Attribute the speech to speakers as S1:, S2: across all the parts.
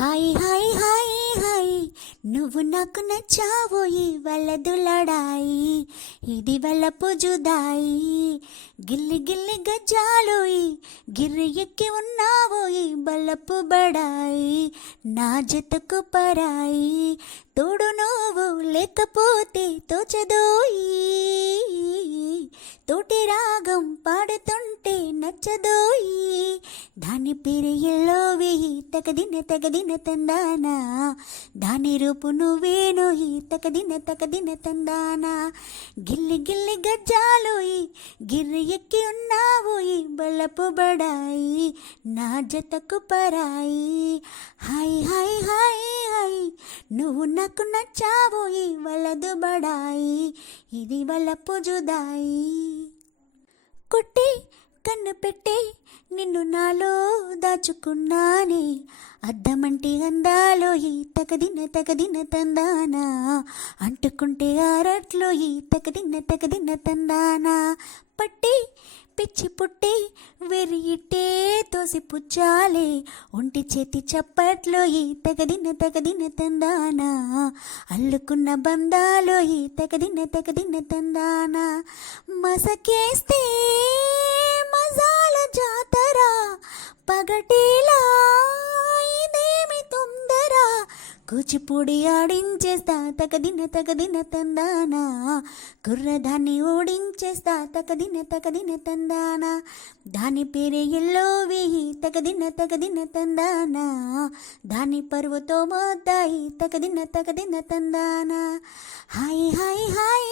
S1: Hi hi hi hi. నువ్వు నాకు నచ్చావోయి వలదు లడాయి ఇది వలపు జుదాయి గిల్లి గిల్లి గజ్జాలోయి గిర్రి ఎక్కి ఉన్నావు ఈ బలపు బడాయి. నా జతకు పరాయి. తోడు నువ్వు లేకపోతే తోచదోయి. తోటి రాగం పాడుతుంటే నచ్చదోయి. దాని పేరు ఎల్లోవి తకదిన తగదిన తందానా. దాని రూపు ఈ తకదిన తకదిన తందానా. గిల్లి గిల్లి గజ్జాలోయి గిర్రి ఎక్కి ఉన్నావోయి బలపు బడాయి. నా జతకు పరాయి. హాయ్ హాయ్ హాయ్ హాయ్ నువ్వు నాకు నచ్చావోయి వలదు బడాయి. ఇది వలపు జుదాయి. కొట్టి కన్ను పెట్టే నిన్ను నాలో దాచుకున్నానే. అద్దమంటి అందాలో ఈ తగదిన తగదిన తందానా. అంటుకుంటే ఆరట్లో ఈ తగదిన తగదిన తందానా. పట్టి పిచ్చి పుట్టి వెరియిట్టే తోసి పుచ్చాలే. ఒంటి చేతి చప్పట్లో ఈ తగదిన తగదిన తందానా. అల్లుకున్న బంధాలో ఈ తగదిన తగదిన తందానా. మసకేస్తే కూచిపూడి ఆడించేస్తా తగదిన తగదిన తందానా. కుర్రదాన్ని ఓడించేస్తా తగదిన తగదిన తందానా. దాని పేరే ఎల్లో వేయి తగదిన తగదిన తందానా. దాని పరువుతో మోద్దాయి తగదిన తగదిన తందానా. హాయ్ హాయ్ హాయ్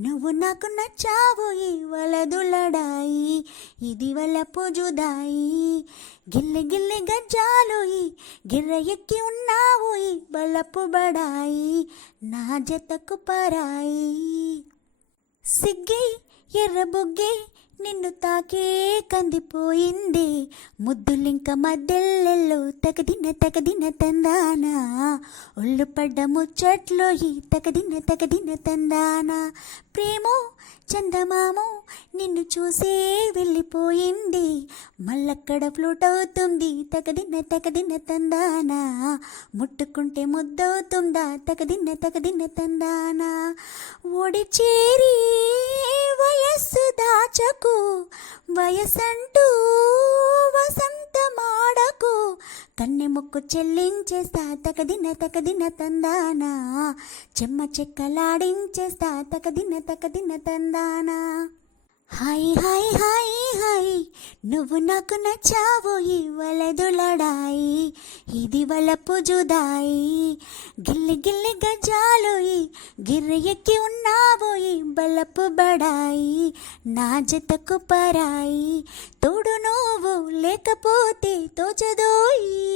S1: నువ్వు నాకు నచ్చావోయి వలదులడాయి ఇది వల్ల పూజుదాయి. గిల్లె గిల్లె గజ్జాలోయి గిర్ర ఎక్కి ఉన్నావోయి బలపు బడాయి నా జతకు పరాయి. సిగ్గి ఎర్రబుగ్గే నిన్ను తాకే కందిపోయింది. ముద్దులింక మద్దెల్లెల్లో తగదిన తగదిన తందానా. ఒళ్ళు పడ్డ ముచ్చట్లో ఈ తగదిన తగదిన తందానా. ప్రేమో చందమామో నిన్ను చూసే వెళ్ళిపోయింది. మళ్ళక్కడ ఫ్లూట్ అవుతుంది తగదిన తగదిన తందానా. ముట్టుకుంటే ముద్దవుతుందా తగదిన తగదిన తందానా. ఓడి చేరి వయస్సు దాచకు వయసంటూ వసంతమాడకు. కన్నె ముక్కు చెల్లించేస్తా తకదిన తకదిన తందానా చెమ్మ చెక్కలాడించేస్తా తకదిన తకదిన తందానా. Hi hi hi hi. నువ్వు నాకు నచ్చావు నచ్చావోయి వలదులడాయి ఇది వలపు జుదాయి గిల్లి గిల్లి గజాలోయి గిర్రె ఎక్కి ఉన్నావోయి బలపు బడాయి. నా జతకు పరాయి. తోడు నువ్వు లేకపోతే తోచదోయి.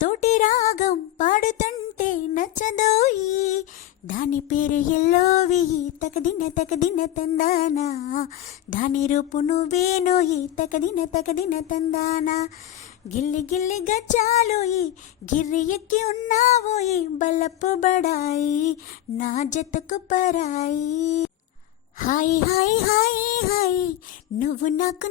S1: తోటి రాగం పాడుతుంటే నచ్చదో దాని పేరు ఎల్లోవి తకదిన తకదిన తందానా. దాని రూపు నువ్వేనోయి తకదిన తకదిన తందానా. గిల్లి గిల్లి గచ్చాలోయి గిర్రి ఎక్కి ఉన్నావోయి బలపు బడాయి నా జతకు పరాయి. హాయ్ హాయ్ హాయ్ హాయ్ నువ్వు నాకు